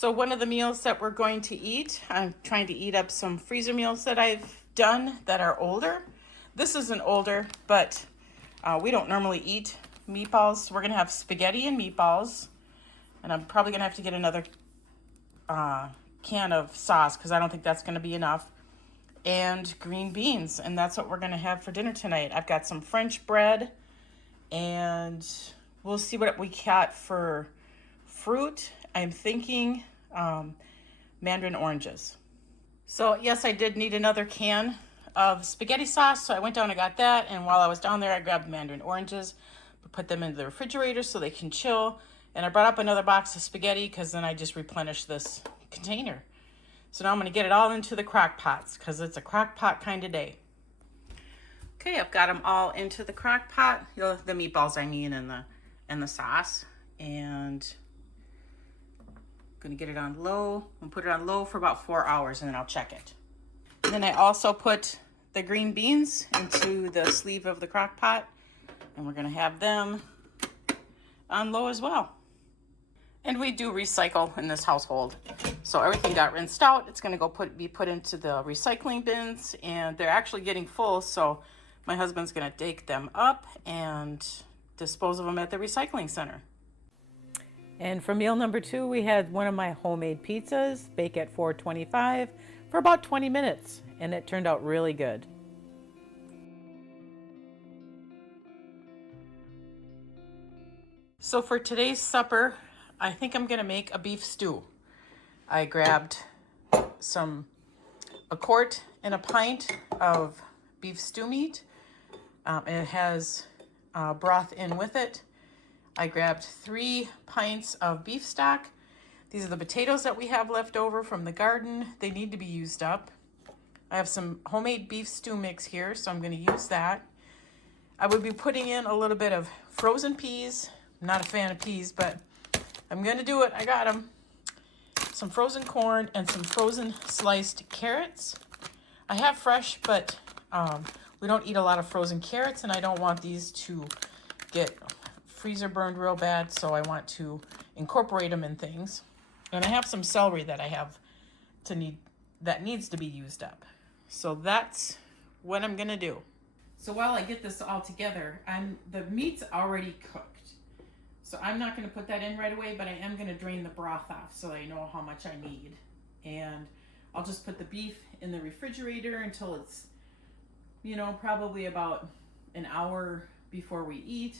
So one of the meals that we're going to eat, I'm trying to eat up some freezer meals that I've done that are older. This isn't older, but we don't normally eat meatballs. We're gonna have spaghetti and meatballs, and I'm probably gonna have to get another can of sauce because I don't think that's gonna be enough. And green beans, and that's what we're gonna have for dinner tonight. I've got some French bread, and we'll see what we got for fruit. I'm thinking mandarin oranges. So yes, I did need another can of spaghetti sauce, so I went down and got that, and while I was down there I grabbed mandarin oranges, put them into the refrigerator so they can chill, and I brought up another box of spaghetti because then I just replenished this container. So now I'm going to get it all into the crock pots because it's a crock pot kind of day. Okay, I've got them all into the crock pot, the meatballs I mean, and the sauce, and I'm gonna get it on low and put it on low for about 4 hours, and then I'll check it. And then I also put the green beans into the sleeve of the crock pot, and we're gonna have them on low as well. And we do recycle in this household, so everything got rinsed out. It's gonna be put into the recycling bins, and they're actually getting full, so my husband's gonna take them up and dispose of them at the recycling center. And for meal number 2, we had one of my homemade pizzas, bake at 425 for about 20 minutes, and it turned out really good. So for today's supper, I think I'm gonna make a beef stew. I grabbed a quart and a pint of beef stew meat, and it has broth in with it. I grabbed 3 pints of beef stock. These are the potatoes that we have left over from the garden. They need to be used up. I have some homemade beef stew mix here, so I'm going to use that. I would be putting in a little bit of frozen peas. I'm not a fan of peas, but I'm going to do it. I got them. Some frozen corn and some frozen sliced carrots. I have fresh, but we don't eat a lot of frozen carrots, and I don't want these to get freezer burned real bad, so I want to incorporate them in things. And I have some celery that that needs to be used up. So that's what I'm gonna do. So while I get this all together, the meat's already cooked. So I'm not gonna put that in right away, but I am gonna drain the broth off so I know how much I need. And I'll just put the beef in the refrigerator until it's, probably about an hour before we eat.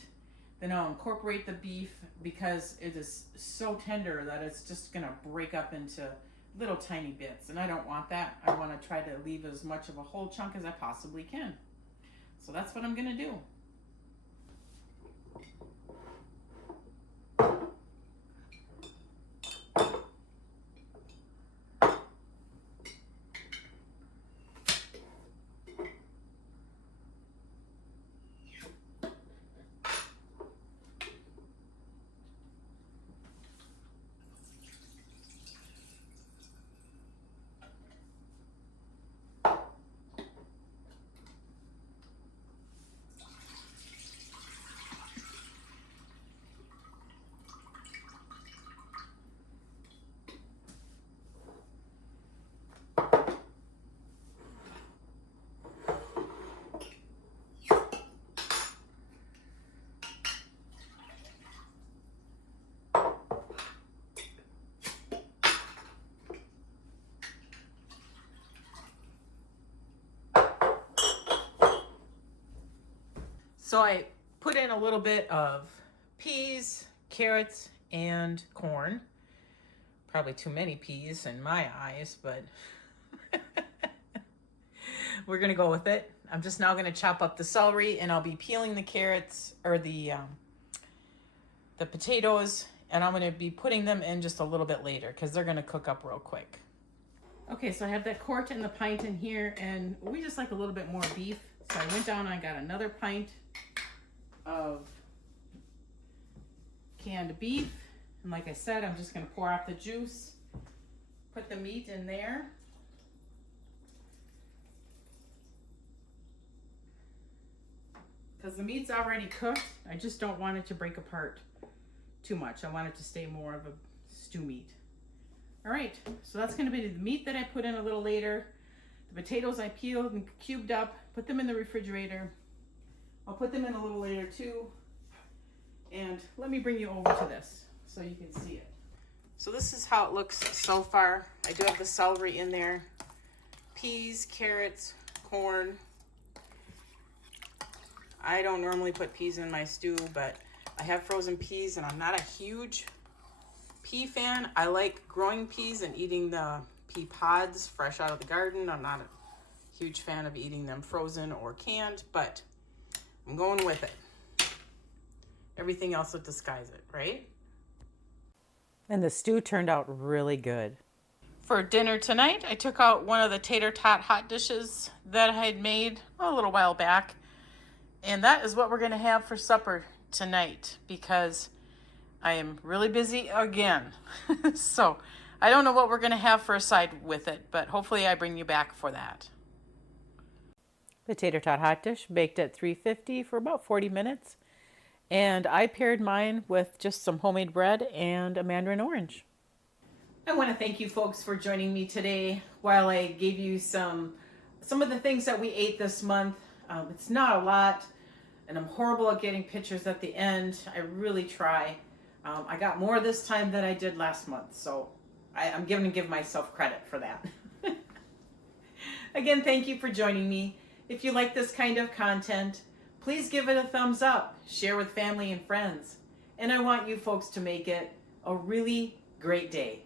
Then I'll incorporate the beef because it is so tender that it's just gonna break up into little tiny bits. And I don't want that. I wanna try to leave as much of a whole chunk as I possibly can. So that's what I'm gonna do. So I put in a little bit of peas, carrots, and corn. Probably too many peas in my eyes, but we're gonna go with it. I'm just now gonna chop up the celery, and I'll be peeling the carrots or the potatoes, and I'm gonna be putting them in just a little bit later because they're gonna cook up real quick. Okay, so I have that quart and the pint in here, and we just like a little bit more beef. So I went down and I got another pint of canned beef. And like I said, I'm just gonna pour off the juice, put the meat in there. Because the meat's already cooked, I just don't want it to break apart too much. I want it to stay more of a stew meat. All right, so that's gonna be the meat that I put in a little later. The potatoes I peeled and cubed up, put them in the refrigerator. I'll put them in a little later too. And let me bring you over to this so you can see it. So this is how it looks so far. I do have the celery in there, peas, carrots, corn. I don't normally put peas in my stew, but I have frozen peas and I'm not a huge pea fan. I like growing peas and eating the pea pods fresh out of the garden. I'm not a huge fan of eating them frozen or canned, but I'm going with it. Everything else would disguise it, right? And the stew turned out really good. For dinner tonight, I took out one of the tater tot hot dishes that I had made a little while back. And that is what we're going to have for supper tonight because I am really busy again. So I don't know what we're going to have for a side with it, but hopefully I bring you back for that. The tater tot hot dish baked at 350 for about 40 minutes. And I paired mine with just some homemade bread and a mandarin orange. I want to thank you folks for joining me today while I gave you some of the things that we ate this month. It's not a lot, and I'm horrible at getting pictures at the end. I really try. I got more this time than I did last month, so I'm going to give myself credit for that. Again, thank you for joining me. If you like this kind of content, please give it a thumbs up, share with family and friends. And I want you folks to make it a really great day.